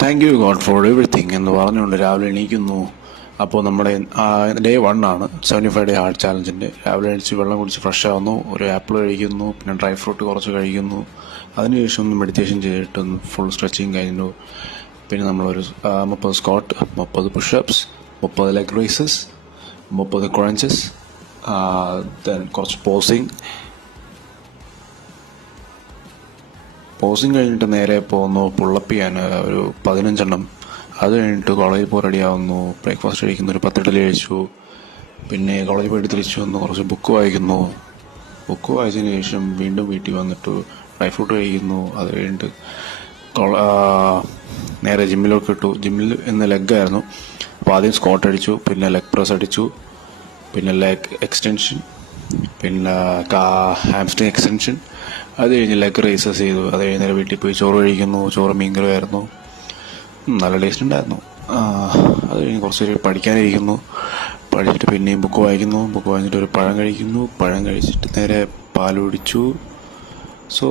Thank you God four everything എന്ന് പറഞ്ഞുകൊണ്ട് രാവിലെ എണീക്കുന്നു. അപ്പോൾ നമ്മുടെ ഡേ 1 ആണ് 75 ഡേ ഹാർട്ട് ചാലഞ്ചിൻ്റെ. രാവിലെ എണീച്ച് വെള്ളം കുടിച്ച് ഫ്രഷ് ആവുന്നു, ഒരു ആപ്പിൾ കഴിക്കുന്നു, പിന്നെ ഡ്രൈ ഫ്രൂട്ട് കുറച്ച് കഴിക്കുന്നു. അതിനുശേഷം ഒന്ന് മെഡിറ്റേഷൻ ചെയ്തിട്ട് ഫുൾ സ്ട്രെച്ചിങ് കഴിഞ്ഞു. പിന്നെ നമ്മളൊരു 30 squat, 30 push-ups, 30 leg races, 30 crunches, then കുറച്ച് പോസിങ് കഴിഞ്ഞിട്ട് നേരെ പോകുന്നു പുള്ളപ്പ് ചെയ്യാൻ ഒരു 15 എണ്ണം. അത് കഴിഞ്ഞിട്ട് കോളേജിൽ പോയി റെഡിയാവുന്നു, ബ്രേക്ക്ഫാസ്റ്റ് കഴിക്കുന്നു, ഒരു 10 ഇഡ്ഡലി കഴിച്ചു. പിന്നെ കോളേജിൽ പോയിട്ട് തിരിച്ചു വന്നു, കുറച്ച് ബുക്ക് വായിക്കുന്നു. ബുക്ക് വായിച്ചതിന് ശേഷം വീണ്ടും വീട്ടിൽ വന്നിട്ട് ഡ്രൈ ഫ്രൂട്ട് കഴിക്കുന്നു. അത് കഴിഞ്ഞിട്ട് നേരെ ജിമ്മിലോട്ട് ഇട്ടു. ജിമ്മിൽ ഇന്ന് ലെഗായിരുന്നു. അപ്പോൾ ആദ്യം സ്ക്വാട്ട് അടിച്ചു, പിന്നെ ലെഗ് പ്രസ് അടിച്ചു, പിന്നെ ലെഗ് എക്സ്റ്റൻഷൻ, പിന്നെ ഹാംസ്ട്രിങ് എക്സ്റ്റൻഷൻ. അത് കഴിഞ്ഞ് ലെഗ് റേസസ് ചെയ്തു. അത് കഴിഞ്ഞ് നേരെ വീട്ടിൽ പോയി ചോറ് കഴിക്കുന്നു. ചോറ് മീൻകറിയായിരുന്നു, നല്ല ടേസ്റ്റ് ഉണ്ടായിരുന്നു. അത് കഴിഞ്ഞ് കുറച്ച് പഠിക്കാനിരിക്കുന്നു. പഠിച്ചിട്ട് പിന്നെയും ബുക്ക് വായിക്കുന്നു. ബുക്ക് വായിച്ചിട്ട് ഒരു പഴം കഴിക്കുന്നു. പഴം കഴിച്ചിട്ട് നേരെ പാൽ കുടിച്ചു. സോ